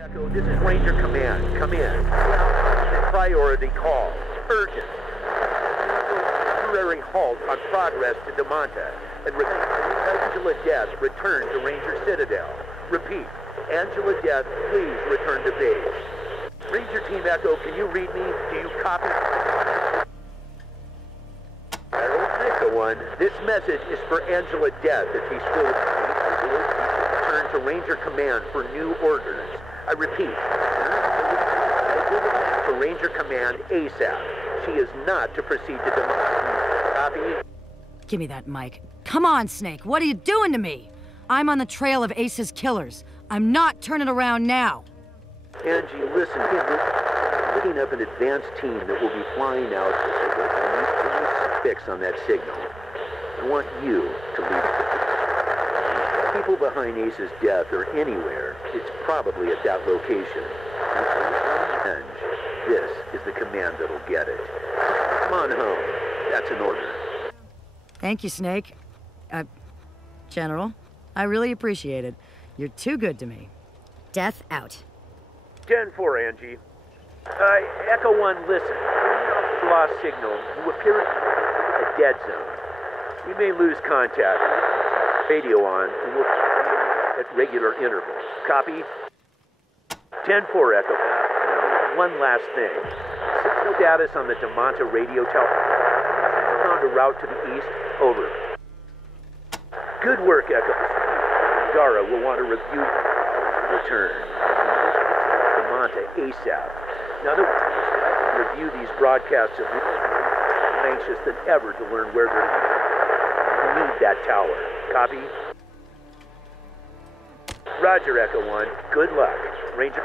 Echo, this is Ranger Command. Come in. Priority call. Urgent. Temporary halt on progress to Demanta. And Angela Death, return to Ranger Citadel. Repeat. Angela Death, please return to base. Ranger Team Echo, can you read me? Do you copy? Echo 1, this message is for Angela Death if she's still return to Ranger Command for new orders. I repeat, to Ranger Command ASAP. She is not to proceed to Demanta. Copy? Give me that mic. Come on, Snake. What are you doing to me? I'm on the trail of Ace's killers. I'm not turning around now. Angie, listen. We're putting up an advanced team that will be flying out to fix on that signal. I want you to lead the people behind Ace's death or anywhere. It's probably at that location. And this is the command that'll get it. Come on home. That's an order. Thank you, Snake. General, I really appreciate it. You're too good to me. Death out. 10-4, Angie. Echo 1, listen. Lost signal. You appear in a dead zone. We may lose contact. Radio on, and we'll at regular intervals. Copy? 10-4, Echo. Now, one last thing. Signal status on the Demanta radio tower. Found a route to the east. Over. Good work, Echo. Dara will want to review return. Demanta ASAP. Now that we review these broadcasts, I'm anxious than ever to learn where they're. We need that tower. Copy? Roger, Echo 1. Good luck. Ranger...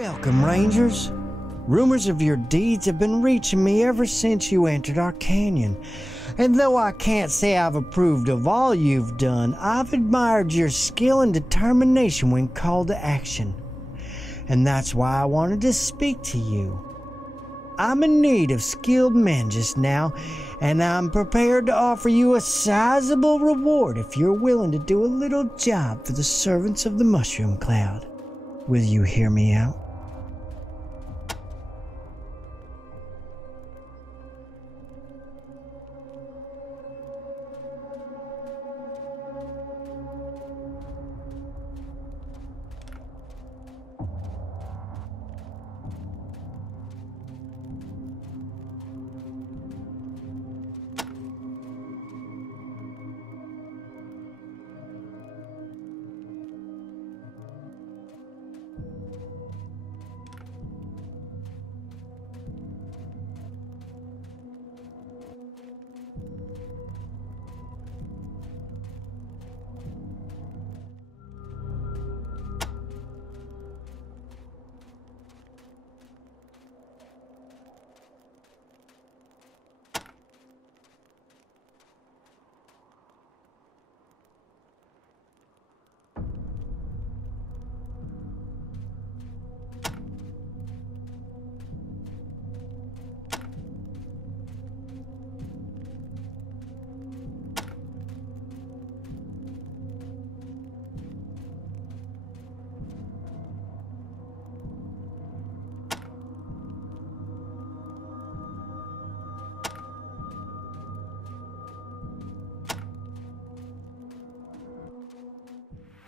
Welcome, Rangers. Rumors of your deeds have been reaching me ever since you entered our canyon. And though I can't say I've approved of all you've done, I've admired your skill and determination when called to action. And that's why I wanted to speak to you. I'm in need of skilled men just now, and I'm prepared to offer you a sizable reward if you're willing to do a little job for the servants of the Mushroom Cloud. Will you hear me out?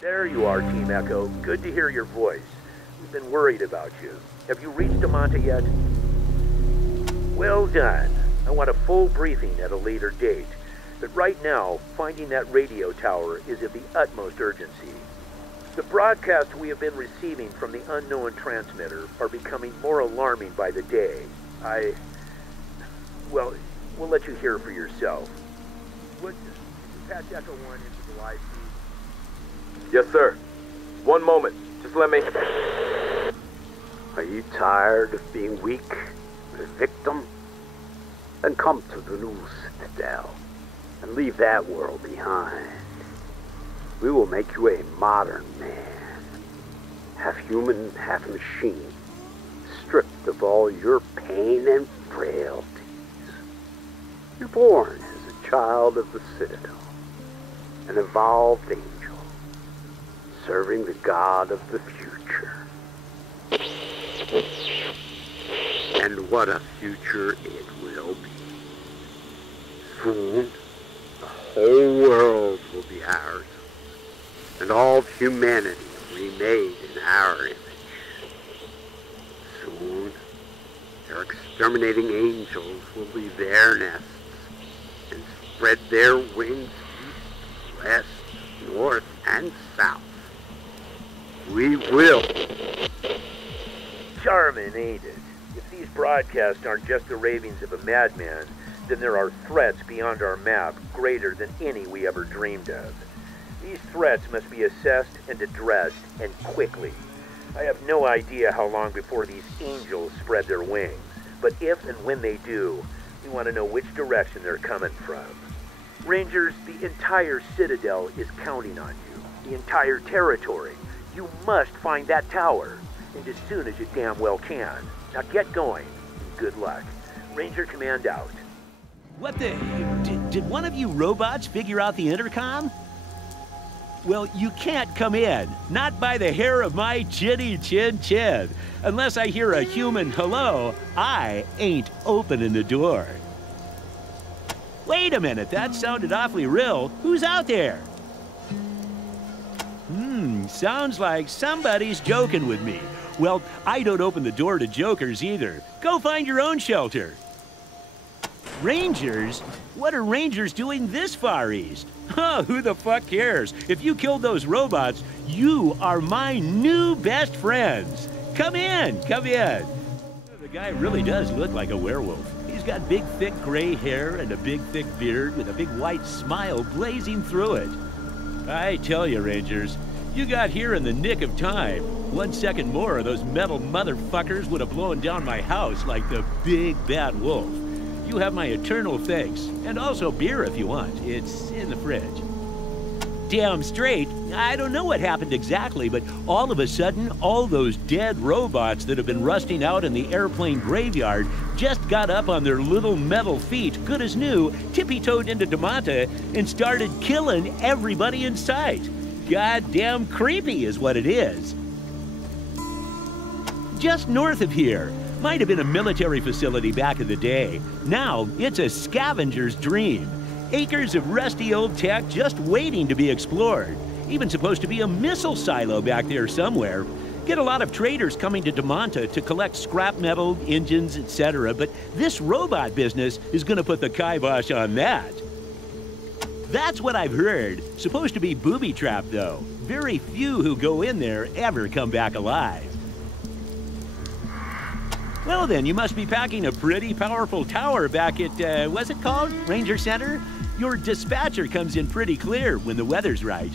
There you are, Team Echo. Good to hear your voice. We've been worried about you. Have you reached Amanta yet? Well done. I want a full briefing at a later date. But right now, finding that radio tower is of the utmost urgency. The broadcasts we have been receiving from the unknown transmitter are becoming more alarming by the day. Well, we'll let you hear for yourself. Would you patch Echo 1 into the live feed? Yes, sir. One moment. Just let me... Are you tired of being weak, a victim? Then come to the new Citadel and leave that world behind. We will make you a modern man, half human, half machine, stripped of all your pain and frailties. You're born as a child of the Citadel, an evolved angel, serving the god of the future. And what a future it will be. Soon, the whole world will be ours, and all of humanity remade in our image. Soon, their exterminating angels will leave their nests and spread their wings east, west, north, and south. We will. Charming, ain't it? If these broadcasts aren't just the ravings of a madman, then there are threats beyond our map greater than any we ever dreamed of. These threats must be assessed and addressed, and quickly. I have no idea how long before these angels spread their wings, but if and when they do, we want to know which direction they're coming from. Rangers, the entire Citadel is counting on you. The entire territory. You must find that tower, and as soon as you damn well can. Now get going, and good luck. Ranger Command out. What the... Did one of you robots figure out the intercom? Well, you can't come in. Not by the hair of my chinny chin chin. Unless I hear a human hello, I ain't opening the door. Wait a minute, that sounded awfully real. Who's out there? Sounds like somebody's joking with me. Well, I don't open the door to jokers either. Go find your own shelter. Rangers? What are Rangers doing this far east? Huh, who the fuck cares? If you killed those robots, you are my new best friends. Come in, come in. The guy really does look like a werewolf. He's got big, thick gray hair and a big, thick beard with a big white smile blazing through it. I tell you, Rangers, You got here in the nick of time. 1 second more, those metal motherfuckers would have blown down my house like the big bad wolf. You have my eternal thanks, and also beer if you want. It's in the fridge. Damn straight, I don't know what happened exactly, but all of a sudden, all those dead robots that have been rusting out in the airplane graveyard just got up on their little metal feet, good as new, tippy-toed into Damanta, and started killing everybody in sight. Goddamn creepy is what it is. Just north of here. Might have been a military facility back in the day. Now, it's a scavenger's dream. Acres of rusty old tech just waiting to be explored. Even supposed to be a missile silo back there somewhere. Get a lot of traders coming to Damanta to collect scrap metal, engines, etc. But this robot business is gonna put the kibosh on that. That's what I've heard. Supposed to be booby-trapped, though. Very few who go in there ever come back alive. Well then, you must be packing a pretty powerful tower back at, what's it called? Ranger Center? Your dispatcher comes in pretty clear when the weather's right.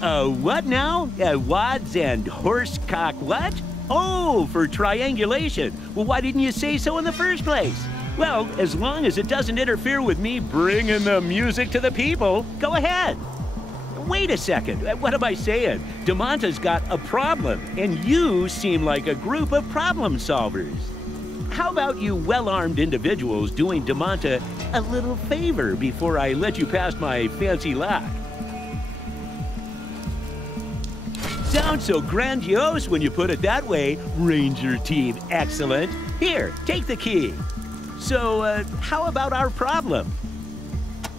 What now? Wads and horsecock what? Oh, for triangulation. Well, why didn't you say so in the first place? Well, as long as it doesn't interfere with me bringing the music to the people, go ahead. Wait a second, what am I saying? Damanta's got a problem, and you seem like a group of problem solvers. How about you well-armed individuals doing Damanta a little favor before I let you past my fancy lock? Sounds so grandiose when you put it that way, Ranger Team Excellent. Here, take the key. So, how about our problem?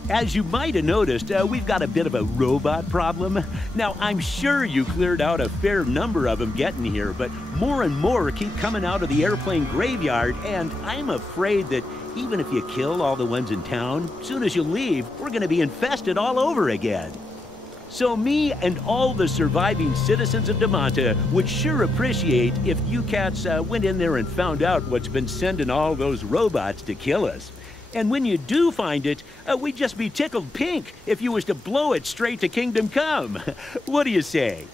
As you might have noticed, we've got a bit of a robot problem. Now, I'm sure you cleared out a fair number of them getting here, but more and more keep coming out of the airplane graveyard, and I'm afraid that even if you kill all the ones in town, soon as you leave, we're gonna be infested all over again. So me and all the surviving citizens of Damanta would sure appreciate if you cats went in there and found out what's been sending all those robots to kill us. And when you do find it, we'd just be tickled pink if you was to blow it straight to Kingdom Come. What do you say?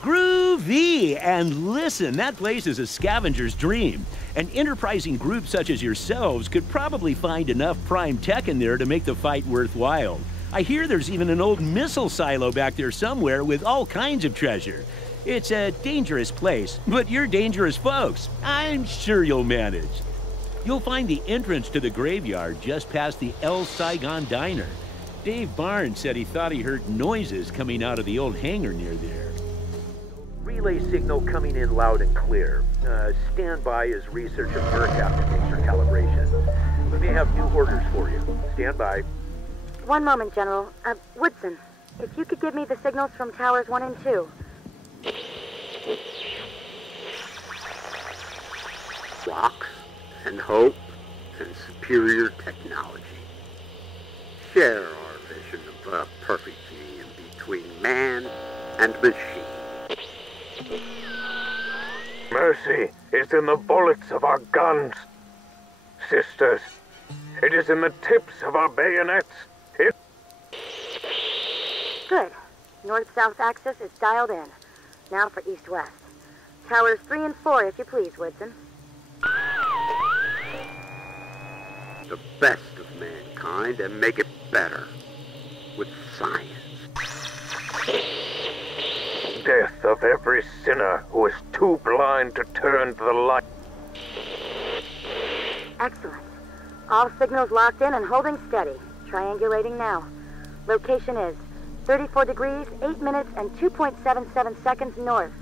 Groovy! And listen, that place is a scavenger's dream. An enterprising group such as yourselves could probably find enough prime tech in there to make the fight worthwhile. I hear there's even an old missile silo back there somewhere with all kinds of treasure. It's a dangerous place, but you're dangerous folks. I'm sure you'll manage. You'll find the entrance to the graveyard just past the El Saigon Diner. Dave Barnes said he thought he heard noises coming out of the old hangar near there. Relay signal coming in loud and clear. Stand by as researcher Murtaugh makes her calibration. We may have new orders for you. Stand by. One moment, General. Woodson, if you could give me the signals from Towers 1 and 2. Locks and hope and superior technology. Share our vision of a perfect union between man and machine. Mercy is in the bullets of our guns. Sisters, it is in the tips of our bayonets. Good. North-south axis is dialed in. Now for east-west. Towers 3 and 4, if you please, Woodson. The best of mankind and make it better with science. Death of every sinner who is too blind to turn to the light. Excellent. All signals locked in and holding steady. Triangulating now. Location is 34 degrees, 8 minutes, and 2.77 seconds north.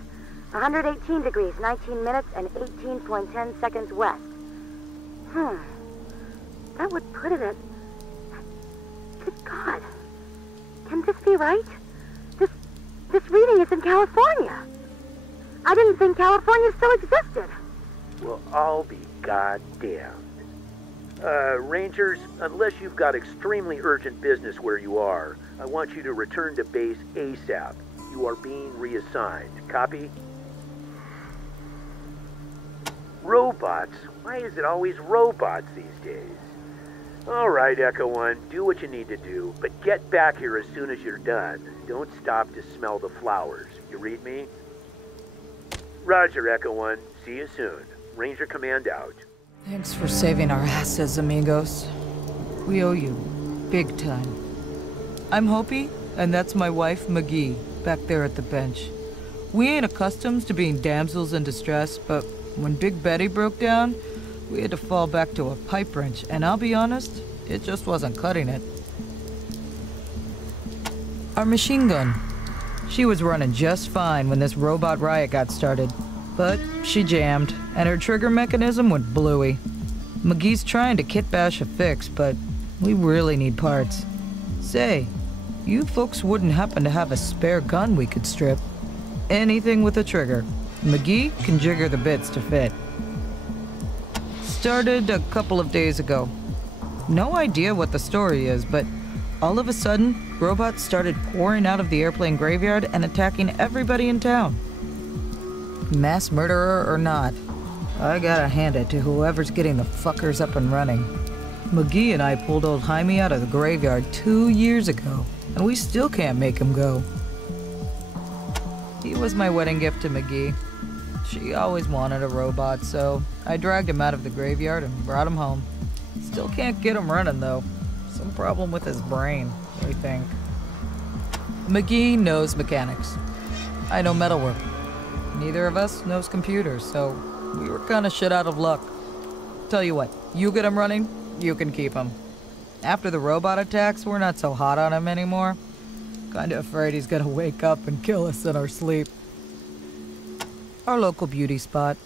118 degrees, 19 minutes, and 18.10 seconds west. That would put it at... Good God. Can this be right? This reading is in California. I didn't think California still existed. Well, I'll be goddamned. Rangers, unless you've got extremely urgent business where you are, I want you to return to base ASAP. You are being reassigned. Copy? Robots? Why is it always robots these days? All right, Echo One, do what you need to do, but get back here as soon as you're done. Don't stop to smell the flowers. You read me? Roger, Echo One. See you soon. Ranger Command out. Thanks for saving our asses, amigos. We owe you. Big time. I'm Hopi, and that's my wife, McGee, back there at the bench. We ain't accustomed to being damsels in distress, but when Big Betty broke down, we had to fall back to a pipe wrench, and I'll be honest, it just wasn't cutting it. Our machine gun. She was running just fine when this robot riot got started, but she jammed, and her trigger mechanism went bluey. McGee's trying to kit bash a fix, but we really need parts. Say, you folks wouldn't happen to have a spare gun we could strip? Anything with a trigger. McGee can jigger the bits to fit. Started a couple of days ago. No idea what the story is, but all of a sudden, robots started pouring out of the airplane graveyard and attacking everybody in town. Mass murderer or not, I gotta hand it to whoever's getting the fuckers up and running. McGee and I pulled old Jaime out of the graveyard 2 years ago, and we still can't make him go. He was my wedding gift to McGee. She always wanted a robot, so I dragged him out of the graveyard and brought him home. Still can't get him running, though. Some problem with his brain, we think. McGee knows mechanics. I know metalwork. Neither of us knows computers, so we were kind of shit out of luck. Tell you what, you get him running, you can keep him. After the robot attacks, we're not so hot on him anymore. Kinda afraid he's gonna wake up and kill us in our sleep. Our local beauty spot.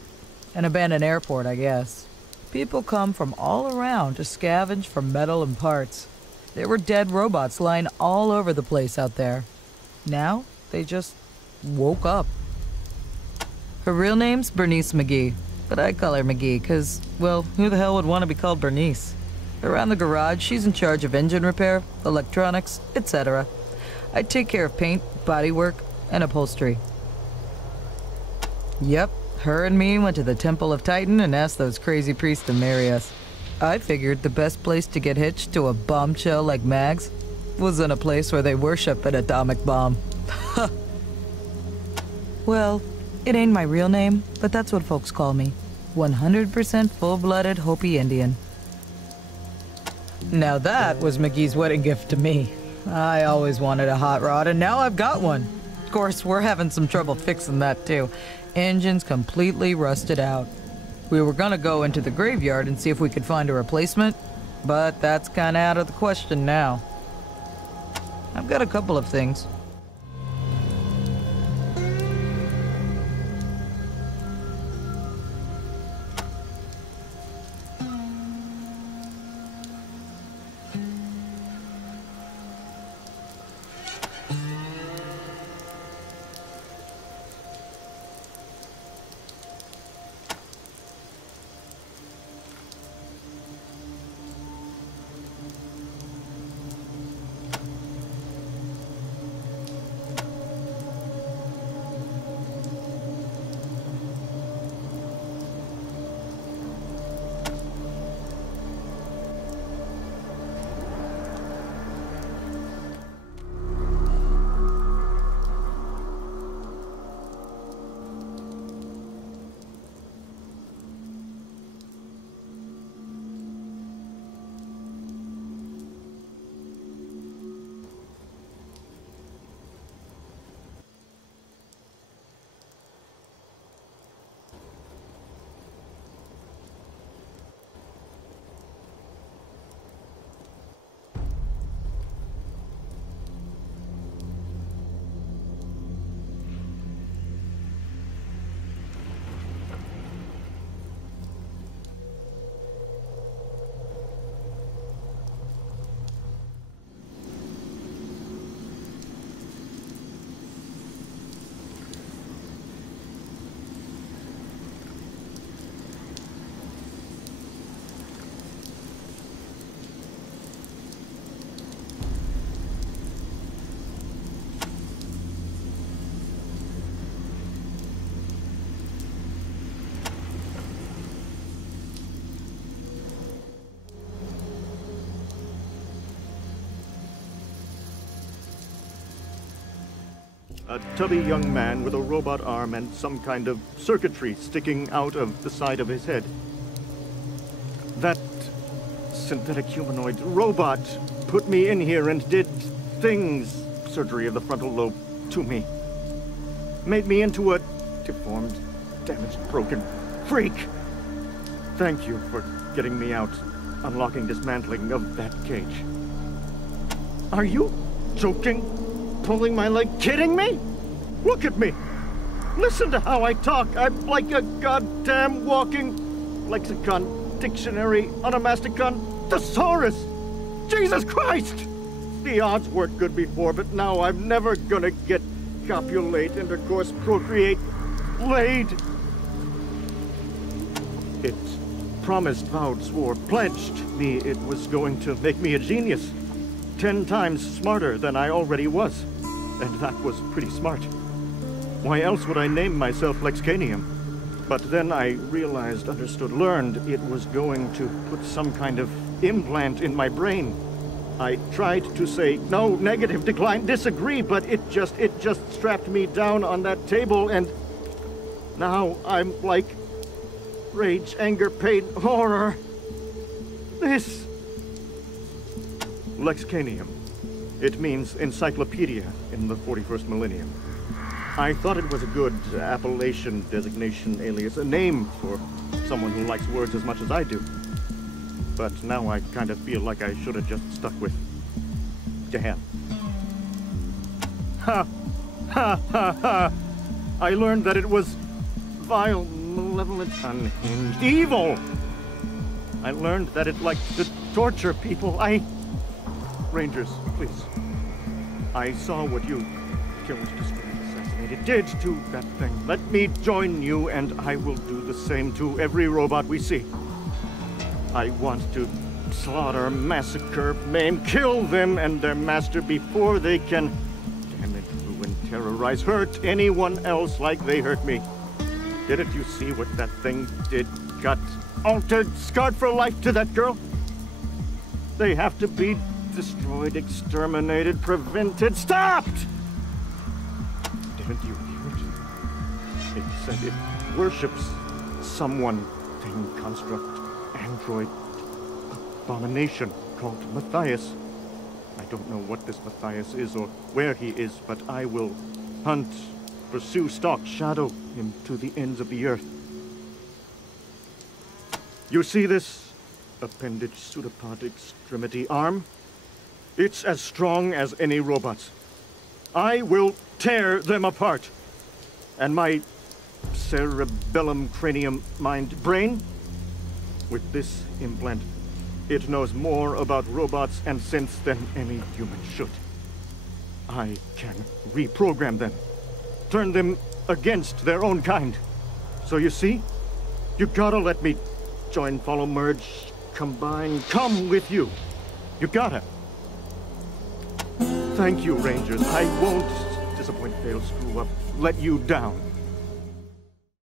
An abandoned airport, I guess. People come from all around to scavenge for metal and parts. There were dead robots lying all over the place out there. Now, they just woke up. Her real name's Bernice McGee, but I call her McGee because, well, who the hell would want to be called Bernice? Around the garage, she's in charge of engine repair, electronics, etc. I take care of paint, bodywork, and upholstery. Yep, her and me went to the Temple of Titan and asked those crazy priests to marry us. I figured the best place to get hitched to a bombshell like Mags was in a place where they worship an atomic bomb. Well, it ain't my real name, but that's what folks call me. 100% full-blooded Hopi Indian. Now that was McGee's wedding gift to me. I always wanted a hot rod, and now I've got one. Of course, we're having some trouble fixing that, too. Engine's completely rusted out. We were gonna go into the graveyard and see if we could find a replacement, but that's kinda out of the question now. I've got a couple of things. A tubby young man with a robot arm and some kind of circuitry sticking out of the side of his head. That synthetic humanoid robot put me in here and did things, surgery of the frontal lobe, to me. Made me into a deformed, damaged, broken freak. Thank you for getting me out, unlocking dismantling of that cage. Are you joking? Pulling my leg? Kidding me? Look at me! Listen to how I talk. I'm like a goddamn walking lexicon, dictionary, onomasticon, thesaurus! Jesus Christ! The odds weren't good before, but now I'm never gonna get copulate, intercourse, procreate, laid. It promised, vowed, swore, pledged me it was going to make me a genius. 10 times smarter than I already was. And that was pretty smart. Why else would I name myself Lexcanium? But then I realized, understood, learned it was going to put some kind of implant in my brain. I tried to say, no, negative, decline, disagree, but it just strapped me down on that table, and now I'm like rage, anger, pain, horror. This. Lexcanium. It means encyclopedia in the 41st millennium. I thought it was a good appellation, designation, alias, a name for someone who likes words as much as I do. But now I kind of feel like I should have just stuck with Dan. Ha! Ha ha ha! I learned that it was vile, malevolent, unhinged, evil! I learned that it liked to torture people. Rangers, please. I saw what you killed, destroyed, assassinated, did to that thing. Let me join you, and I will do the same to every robot we see. I want to slaughter, massacre, maim, kill them and their master before they can damage, ruin, terrorize, hurt anyone else like they hurt me. Didn't you see what that thing did? Got altered, scarred for life to that girl? They have to be destroyed, exterminated, prevented, stopped! Didn't you hear it? It said it worships someone, thing, construct, android, abomination called Matthias. I don't know what this Matthias is or where he is, but I will hunt, pursue, stalk, shadow him to the ends of the earth. You see this appendage, pseudopod, extremity, arm? It's as strong as any robot's. I will tear them apart. And my cerebellum, cranium, mind, brain? With this implant, it knows more about robots and synths than any human should. I can reprogram them, turn them against their own kind. So you see, you gotta let me join, follow, merge, combine, come with you. You gotta. Thank you, Rangers. I won't disappoint, fail, screw up, let you down.